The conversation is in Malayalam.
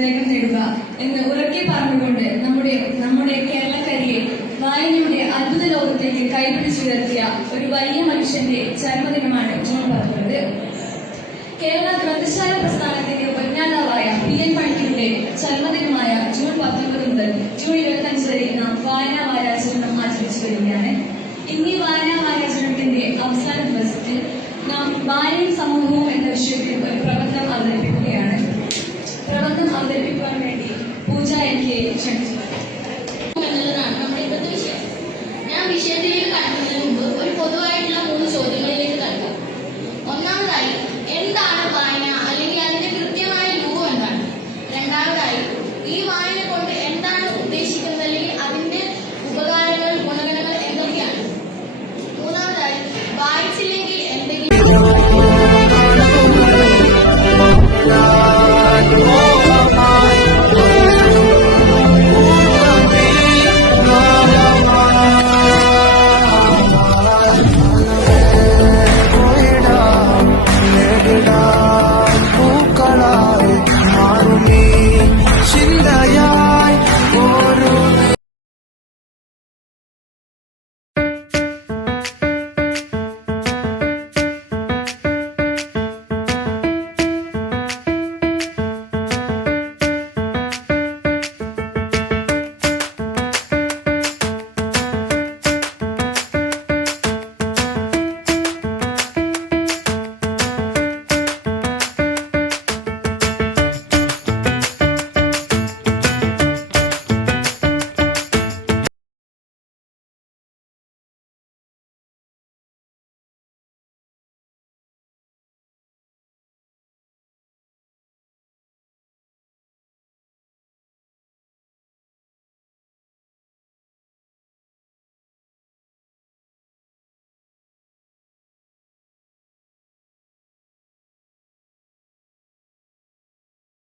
ഉദ്വേഗം നേടുക എന്ന് ഉറക്കെ പറഞ്ഞുകൊണ്ട് നമ്മുടെ കേരളക്കരയെ വായനയുടെ അത്ഭുത ലോകത്തേക്ക് കൈപിടിച്ചുയർത്തിയ ഒരു വലിയ മനുഷ്യന്റെ ജന്മദിനമാണ് ജൂൺ 19. കേരള ഗ്രന്ഥശാല പ്രസ്ഥാനത്തിന്റെ ഉപജ്ഞാതാവായ PN പണിക്കരുടെ ജന്മദിനമായ ജൂൺ 19 മുതൽ ജൂൺ 25 വരെ നാം വായനാ വാരാചരണം ആചരിച്ചു വരികയാണ്. ഇന്നീ വായനാ വാരാചരണത്തിന്റെ അവസാന ദിവസത്തിൽ നാം വായനയും സമൂഹവും എന്ന വിഷയത്തിൽ ഒരു പ്രബന്ധം അവതരിപ്പിക്കുകയാണ്. പ്രബന്ധം അവതരിപ്പിക്കുവാൻ വേണ്ടി പൂജ എനിക്ക് ക്ഷണിച്ചു. ഞാൻ വിഷയത്തിലേക്ക് കടക്കുന്നതിന് മുമ്പ് ഒരു പൊതുവായിട്ടുള്ള 3 ചോദ്യങ്ങളിലേക്ക് കടക്കാം. ഒന്നാമതായി, എന്താണ് വായന, അല്ലെങ്കിൽ അതിന്റെ കൃത്യമായ രൂപം എന്താണ്? രണ്ടാമതായി, ഈ വായന